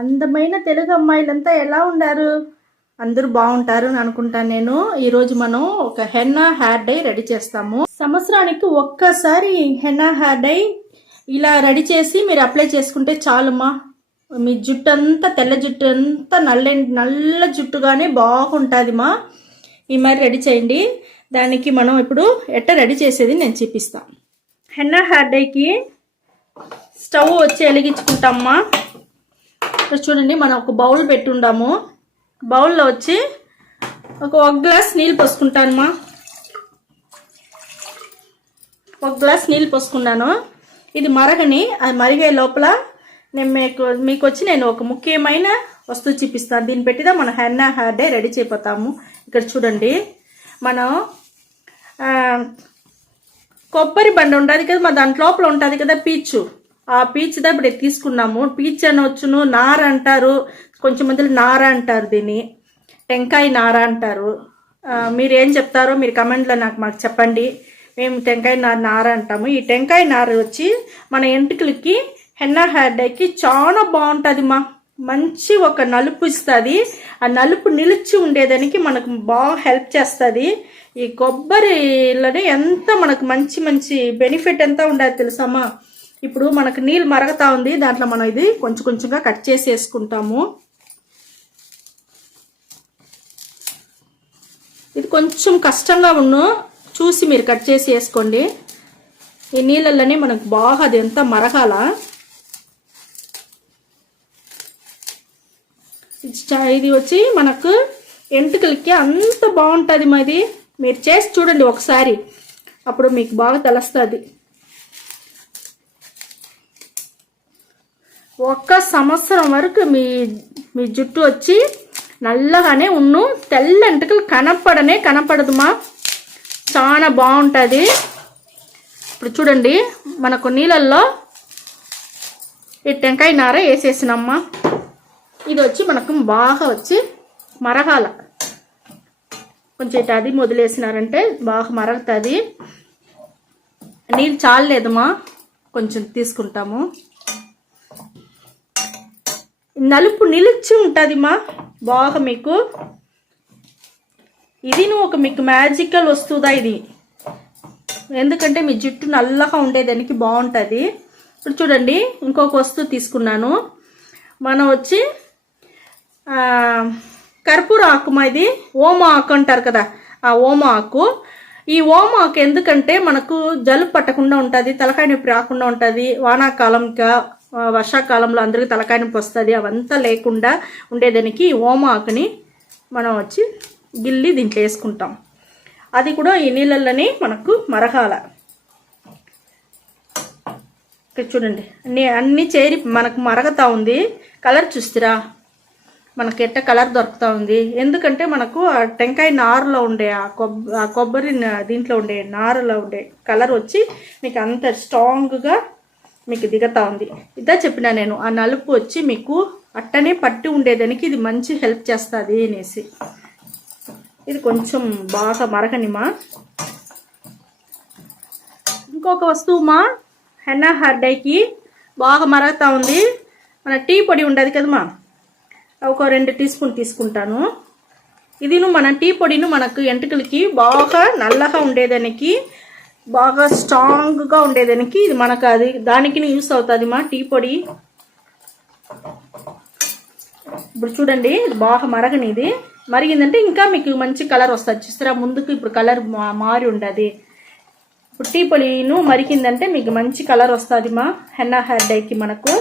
అందమైన తెలుగు అమ్మాయిలంతా ఎలా ఉండారు? అందరూ బాగుంటారు అని అనుకుంటాను నేను. ఈరోజు మనం ఒక హెన్నా హెయిర్ డై రెడీ చేస్తాము. సంవత్సరానికి ఒక్కసారి హెన్నా హెయిర్ డై ఇలా రెడీ చేసి మీరు అప్లై చేసుకుంటే చాలుమా. మీ జుట్టు అంతా తెల్ల జుట్టు అంతా నల్ల జుట్టుగానే బాగుంటుంది మా. ఈ మరి రెడీ చేయండి. దానికి మనం ఇప్పుడు ఎట్ట రెడీ చేసేది నేను చూపిస్తాను. హెన్నా హెయిర్ డైకి స్టవ్ వచ్చి వెలిగించుకుంటామా. ఇక్కడ చూడండి, మనం ఒక బౌల్ పెట్టుండాము. బౌల్లో వచ్చి ఒక గ్లాస్ నీళ్ళు పోసుకుంటానమ్మా. ఒక గ్లాస్ నీళ్ళు పోసుకున్నాను. ఇది మరగని, అది మరిగే లోపల నేను మీకు వచ్చి నేను ఒక ముఖ్యమైన వస్తువు చూపిస్తాను. దీన్ని పెట్టిదా మన హెన్నా హెయిర్ డే రెడీ చేయపోతాము. ఇక్కడ చూడండి, మనం కొబ్బరి బండ ఉంటుంది కదా, మన దాంట్లో లోపల ఉంటుంది కదా పీచు. ఆ పీచు దా ఇప్పుడు తీసుకున్నాము. పీచు అనొచ్చును, నార అంటారు, కొంచెం మందిలో నార అంటారు, దీన్ని టెంకాయ నార అంటారు. మీరు ఏం చెప్తారో మీరు కమెంట్లో మాకు చెప్పండి. మేము టెంకాయ నార అంటాము. ఈ టెంకాయ నార వచ్చి మన ఎంటుకలకి హెన్నా హెయిర్ డైకి చాలా బాగుంటుంది మా. మంచి ఒక నలుపు ఇస్తుంది. ఆ నలుపు నిలిచి ఉండేదానికి మనకు బాగా హెల్ప్ చేస్తుంది. ఈ కొబ్బరిలోనే ఎంత మనకు మంచి మంచి బెనిఫిట్ ఎంత ఉండదు తెలుసామా. ఇప్పుడు మనకు నీళ్ళు మరగతా ఉంది, దాంట్లో మనం ఇది కొంచెం కొంచెంగా కట్ చేసి వేసుకుంటాము. ఇది కొంచెం కష్టంగా చూసి మీరు కట్ చేసి వేసుకోండి. ఈ నీళ్ళల్లోనే మనకు బాగా అది ఎంత మరగాల. ఇది వచ్చి మనకు ఎంటుకలకి అంత బాగుంటుంది మాది. మీరు చేసి చూడండి ఒకసారి, అప్పుడు మీకు బాగా తెలుస్తుంది. ఒక్క సంవత్సరం వరకు మీ జుట్టు వచ్చి నల్లగానే తెల్ల ఎంటుకలు కనపడదుమా. చాలా బాగుంటుంది. ఇప్పుడు చూడండి, మనకు నీళ్ళల్లో ఈ టెంకాయ నార వేసేసినమ్మా. ఇది వచ్చి మనకు బాగా వచ్చి మరగాల. కొంచెం ఇటు అది వదిలేసినారంటే బాగా మరుగుతుంది. నీళ్ళు చాలలేదమ్మా, కొంచెం తీసుకుంటాము. నలుపు నిలిచి ఉంటుంది మా బాగా. మీకు ఇది మీకు మ్యాజికల్ వస్తుందా ఇది, ఎందుకంటే మీ జుట్టు నల్లగా ఉండేదానికి బాగుంటుంది. ఇప్పుడు చూడండి, ఇంకొక వస్తువు తీసుకున్నాను. మనం వచ్చి కర్పూర ఆకు, ఇది ఓమ ఆకు అంటారు కదా, ఆ ఓమ ఆకు. ఈ ఓమ ఆకు ఎందుకంటే మనకు జలుబు పట్టకుండా ఉంటుంది, తలకాయ నొప్పి రాకుండా ఉంటుంది. వానాకాలం వర్షాకాలంలో అందరికీ తలకాయ నొప్పి వస్తుంది, అవంతా లేకుండా ఉండేదానికి ఓమ ఆకుని మనం వచ్చి గిల్లి దీంట్లో వేసుకుంటాం. అది కూడా ఈ నీళ్ళల్లోనే మనకు మరగాల. ఇక్కడ చూడండి, అన్నీ చేరి మనకు మరగతా ఉంది. కలర్ చూస్తారా, మనకి ఎట్ట కలర్ దొరుకుతూ ఉంది. ఎందుకంటే మనకు ఆ టెంకాయ నారులో ఉండే ఆ కొబ్బరి దీంట్లో ఉండే నారులో ఉండే కలర్ వచ్చి మీకు అంత స్ట్రాంగ్గా మీకు దిగుతూ ఉంది. ఇదా చెప్పిన నేను, ఆ నలుపు వచ్చి మీకు అట్టనే పట్టి ఉండేదానికి ఇది మంచి హెల్ప్ చేస్తుంది అనేసి. ఇది కొంచెం బాగా మరగనిమా. ఇంకొక వస్తువు మా హెన్నా హెయిర్ డైకి బాగా మరగతా ఉంది. మన టీ పొడి ఉండదు కదమ్మా, ఒక 2 టీ స్పూన్ తీసుకుంటాను. ఇది మన టీ పొడిను మనకు ఎంటుకలకి బాగా నల్లగా ఉండేదానికి, బాగా స్ట్రాంగ్గా ఉండేదానికి ఇది మనకు అది దానికి యూస్ అవుతుంది మా టీ పొడి. ఇప్పుడు చూడండి, ఇది బాగా మరగనిది. మరిగిందంటే ఇంకా మీకు మంచి కలర్ వస్తుంది. చూస్తారా, ముందుకు ఇప్పుడు కలర్ మారి ఉండదు. ఇప్పుడు టీ పొడిను మరిగిందంటే మీకు మంచి కలర్ వస్తుంది మా హెన్నా హెయిర్ డైకి. మనకు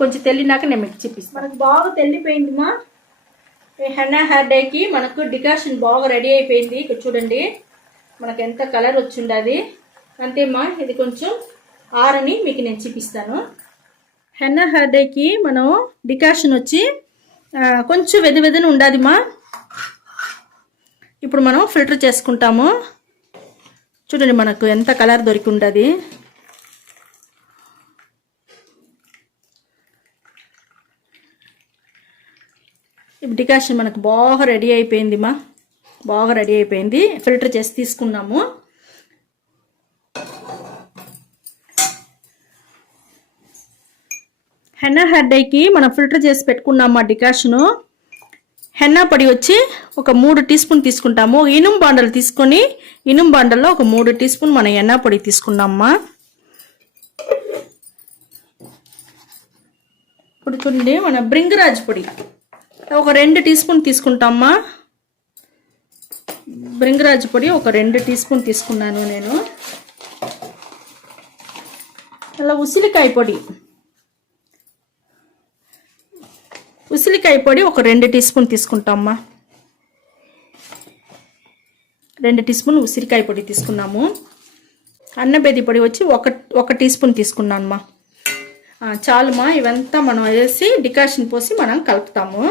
కొంచెం తెల్లినాక నేను మీకు చూపిస్తాను. మనకు బాగా తెల్లిపోయింది మా హెన్నా హెయిర్ డైకి. మనకు డికాషన్ బాగా రెడీ అయిపోయింది. ఇక్కడ చూడండి, మనకు ఎంత కలర్ వచ్చిండది. అంతేమ్మా, ఇది కొంచెం ఆరని మీకు నేను చూపిస్తాను. హెన్నా హెయిర్ డైకి మనం డికాషన్ వచ్చి కొంచెం వెదవెదని ఉండదు మా. ఇప్పుడు మనం ఫిల్టర్ చేసుకుంటాము. చూడండి, మనకు ఎంత కలర్ దొరికి ఉండదు. ఇప్పుడు డికాషన్ మనకు బాగా రెడీ అయిపోయింది మా, బాగా రెడీ అయిపోయింది. ఫిల్టర్ చేసి తీసుకున్నాము. హెన్నా హెయిర్ డైకి మనం ఫిల్టర్ చేసి పెట్టుకున్నాము ఆ డికాషను. హెన్నా పొడి వచ్చి ఒక 3 టీ స్పూన్ తీసుకుంటాము. ఇనుము బాండలు తీసుకొని ఇనుము బాండల్లో ఒక 3 టీ స్పూన్ మనం హెన్నా పొడి తీసుకున్నామమ్మా. ఇప్పుడు చూడండి మన బ్రింగరాజ్ పొడి ఒక 2 టీ స్పూన్ తీసుకుంటామమ్మా. బ్రింగరాజ్ పొడి ఒక 2 టీ స్పూన్ తీసుకున్నాను నేను. అలా ఉసిరికాయ పొడి ఒక 2 టీ స్పూన్ తీసుకుంటామమ్మా. 2 టీ స్పూన్ ఉసిరికాయ పొడి తీసుకున్నాము. అన్నబేది పొడి వచ్చి ఒక టీ స్పూన్ తీసుకున్నానమ్మా. చాలుమా. ఇవంతా మనం వేసి డికాషన్ పోసి మనం కలుపుతాము.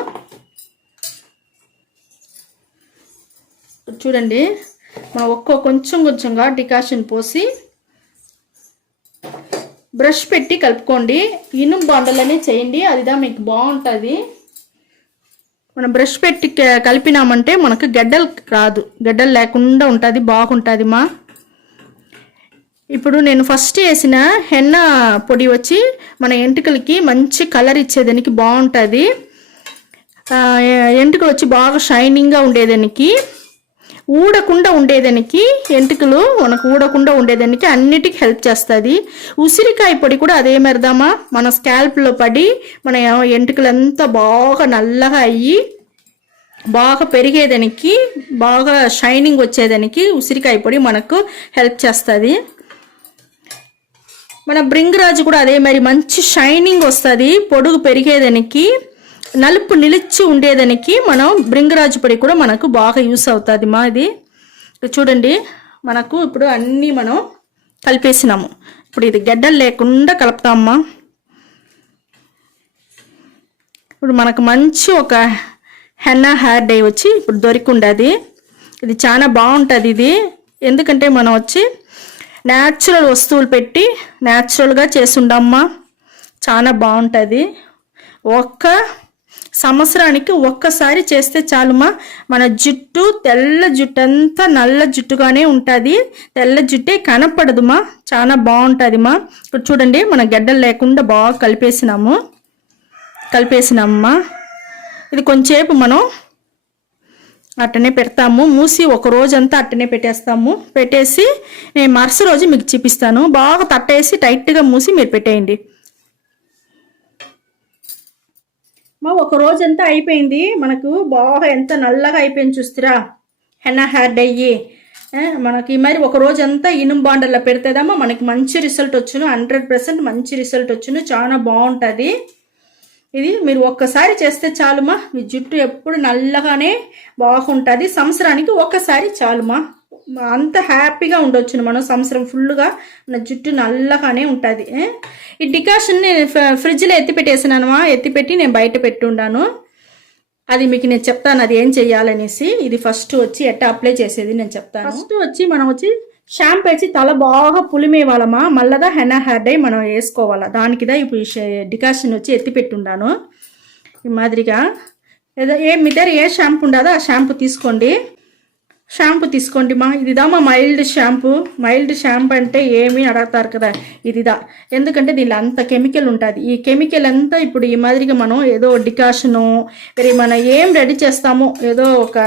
చూడండి మనం కొంచెంగా డికాషన్ పోసి బ్రష్ పెట్టి కలుపుకోండి. ఇనుము బాండలనే చేయండి, అదిదా మీకు బాగుంటుంది. మనం బ్రష్ పెట్టి కలిపినామంటే మనకు గడ్డలు రాదు, గడ్డలు లేకుండా ఉంటుంది, బాగుంటుంది మా. ఇప్పుడు నేను ఫస్ట్ వేసిన హెన్నా పొడి వచ్చి మన ఎంటుకలకి మంచి కలర్ ఇచ్చేదానికి బాగుంటుంది. ఎంటుకలు వచ్చి బాగా షైనింగ్గా ఉండేదానికి, ఊడకుండా ఉండేదానికి, ఎంటుకలు మనకు ఊడకుండా ఉండేదానికి అన్నిటికీ హెల్ప్ చేస్తుంది. ఉసిరికాయ పొడి కూడా అదే మెరదామా, మన స్కాల్ప్లో పడి మన ఎంటుకలంతా బాగా నల్లగా అయ్యి బాగా పెరిగేదానికి, బాగా షైనింగ్ వచ్చేదానికి ఉసిరికాయ పొడి మనకు హెల్ప్ చేస్తుంది. మన బ్రింగరాజు కూడా అదే మరి మంచి షైనింగ్ వస్తుంది, పొడుగు పెరిగేదానికి, నలుపు నిలిచి ఉండేదానికి మనం బ్రింగరాజు పొడి కూడా మనకు బాగా యూస్ అవుతుంది మా. ఇది చూడండి మనకు ఇప్పుడు అన్నీ మనం కలిపేసినాము. ఇప్పుడు ఇది గడ్డలు లేకుండా కలుపుతామమ్మా. ఇప్పుడు మనకు మంచి ఒక హెన్నా హెయిర్ డై వచ్చి ఇప్పుడు దొరికిండది. ఇది చాలా బాగుంటుంది. ఇది ఎందుకంటే మనం వచ్చి న్యాచురల్ వస్తువులు పెట్టి న్యాచురల్గా చేసుండమ్మా, చాలా బాగుంటుంది. సంవత్సరానికి ఒక్కసారి చేస్తే చాలుమా. మన జుట్టు తెల్ల జుట్టు అంతా నల్ల జుట్టుగానే ఉంటుంది, తెల్ల జుట్టే కనపడదుమా, చాలా బాగుంటుందిమా. ఇప్పుడు చూడండి మన గడ్డలు లేకుండా బాగా కలిపేసినామమ్మా. ఇది కొంచెంసేపు మనం అట్టనే పెడతాము, మూసి ఒక రోజంతా అట్టనే పెట్టేసి నేను మరుసటి రోజు మీకు చూపిస్తాను. బాగా తట్టేసి టైట్గా మూసి మీరు పెట్టేయండి. ఒక రోజంతా అయిపోయింది, మనకు బాగా ఎంత నల్లగా అయిపోయింది చూస్తారా హెన్నా హెయిర్ డై. మనకి మరి ఒక రోజంతా ఇనుము బాండల్లో పెడితేదమ్మా మనకి మంచి రిజల్ట్ వచ్చును, 100% మంచి రిజల్ట్ వచ్చును, చాలా బాగుంటుంది. ఇది మీరు ఒక్కసారి చేస్తే చాలుమా, మీ జుట్టు ఎప్పుడు నల్లగానే బాగుంటుంది. సంవత్సరానికి ఒక్కసారి చాలుమా, అంత హ్యాపీగా ఉండొచ్చును మనం సంవత్సరం ఫుల్గా, మన జుట్టు నల్లగానే ఉంటుంది. ఈ డికాషన్ నేను ఫ్రిడ్జ్లో ఎత్తిపెట్టి నేను బయట పెట్టుండాను. అది మీకు నేను చెప్తాను అది ఏం చెయ్యాలనేసి. ఇది ఫస్ట్ వచ్చి ఎట్లా అప్లై చేసేది నేను చెప్తాను. ఫస్ట్ వచ్చి మనం షాంపూ వేసి తల బాగా పులిమేవాలమా, మళ్ళదా హెన్నా హెయిర్ డై మనం వేసుకోవాలా. దానికిదా ఇప్పుడు డికాషన్ వచ్చి ఎత్తిపెట్టుండాను. ఈ మాదిరిగా మీ దగ్గర ఏ షాంపూ ఉండదో ఆ షాంపూ తీసుకోండి. మా ఇదిదా మా మైల్డ్ షాంపూ అంటే ఏమీ అడుగుతారు కదా, ఇదిదా. ఎందుకంటే దీనిలో అంత కెమికల్ ఉంటుంది. ఈ కెమికల్ అంతా ఇప్పుడు ఈ మాదిరిగా మనం ఏదో డికాషను మరి మనం ఏం రెడీ చేస్తామో, ఏదో ఒక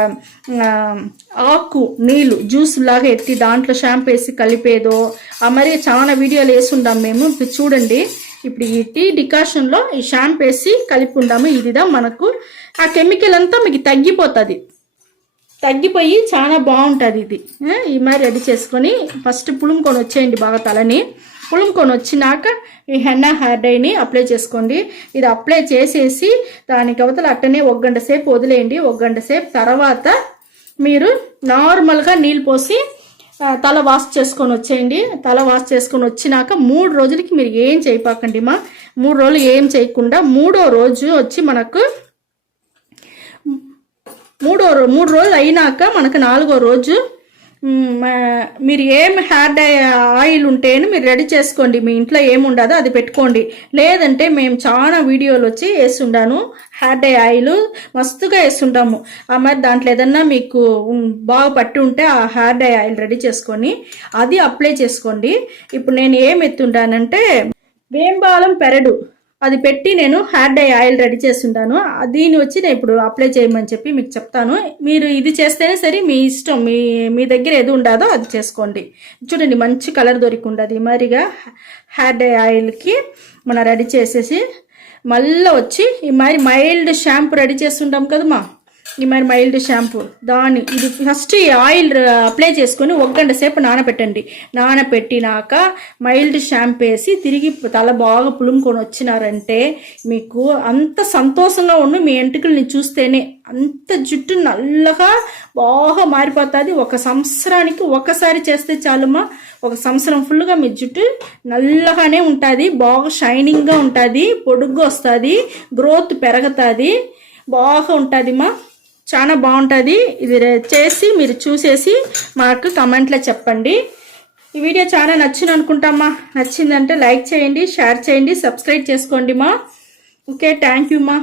ఆకు నీళ్ళు జ్యూస్ లాగా ఎత్తి దాంట్లో షాంపూ వేసి కలిపేదో మరి చాలా వీడియోలు వేసుండాం మేము. ఇప్పుడు చూడండి, ఇప్పుడు ఈ టీ డికాషన్లో ఈ షాంపూ వేసి కలిపి ఉండాము. ఇదిదా మనకు ఆ కెమికల్ అంతా మీకు తగ్గిపోయి చాలా బాగుంటుంది. ఇది ఈ మరి రెడీ చేసుకొని ఫస్ట్ పులుముకొని వచ్చేయండి, బాగా తలని పులుముకొని వచ్చినాక ఈ హెన్నా హెయిర్ డైని అప్లై చేసుకోండి. ఇది అప్లై చేసేసి దానికి అవతల అట్టనే 1 గంట సేపు వదిలేయండి. 1 గంట సేపు తర్వాత మీరు నార్మల్గా నీళ్ళు పోసి తల వాష్ చేసుకొని వచ్చేయండి. తల వాష్ చేసుకొని వచ్చినాక 3 రోజులకి మీరు ఏం చేయపాకండి మా. 3 రోజులు ఏం చేయకుండా 3వ రోజు వచ్చి మనకు 3 రోజులు అయినాక మనకు 4వ రోజు మీరు ఏం హెయిర్ డై ఆయిల్ ఉంటేను మీరు రెడీ చేసుకోండి. మీ ఇంట్లో ఏముండదో అది పెట్టుకోండి. లేదంటే మేము చాలా వీడియోలు వచ్చి వేస్తుండాను, హెయిర్ డై ఆయిల్ మస్తుగా వేస్తుంటాము. మరి దాంట్లో ఏదన్నా మీకు బాగా పట్టి ఉంటే ఆ హెయిర్ డై ఆయిల్ రెడీ చేసుకొని అది అప్లై చేసుకోండి. ఇప్పుడు నేను ఏం ఎత్తుంటానంటే వేంబాలం పెరడు అది పెట్టి నేను హెయిర్ డై ఆయిల్ రెడీ చేస్తుంటాను. దీన్ని వచ్చి నేను ఇప్పుడు అప్లై చేయమని చెప్పి మీకు చెప్తాను. మీరు ఇది చేస్తేనే సరే, మీ ఇష్టం, మీ దగ్గర ఏది ఉండదో అది చేసుకోండి. చూడండి మంచి కలర్ దొరికి ఉండదు. మరిగా హెయిర్ డై ఆయిల్కి మనం రెడీ చేసేసి మళ్ళీ వచ్చి ఈ మరి మైల్డ్ షాంపూ రెడీ చేస్తుంటాం కదమ్మా, ఈ మరి మైల్డ్ షాంపూ ఇది ఫస్ట్ ఈ ఆయిల్ అప్లై చేసుకొని 1 గంట సేపు నానబెట్టండి. నానబెట్టినాక మైల్డ్ షాంపూ వేసి తిరిగి తల బాగా పులుముకొని వచ్చినారంటే మీకు అంత సంతోషంగా ఉండు. మీ ఎంట్రుకల్ని చూస్తేనే అంత జుట్టు నల్లగా బాగా మారిపోతుంది. 1 సంవత్సరానికి ఒకసారి చేస్తే చాలుమా, 1 సంవత్సరం ఫుల్గా మీ జుట్టు నల్లగానే ఉంటుంది, బాగా షైనింగ్గా ఉంటుంది, పొడుగ్గా వస్తుంది, గ్రోత్ పెరుగుతుంది, బాగా ఉంటుందిమా. చాలా బాగుంటుంది. ఇది చేసి మీరు చూసేసి మాకు కమెంట్లో చెప్పండి. ఈ వీడియో చాలా నచ్చింది అనుకుంటామా. నచ్చిందంటే లైక్ చేయండి, షేర్ చేయండి, సబ్స్క్రైబ్ చేసుకోండి మా. ఓకే, థ్యాంక్ యూ మా.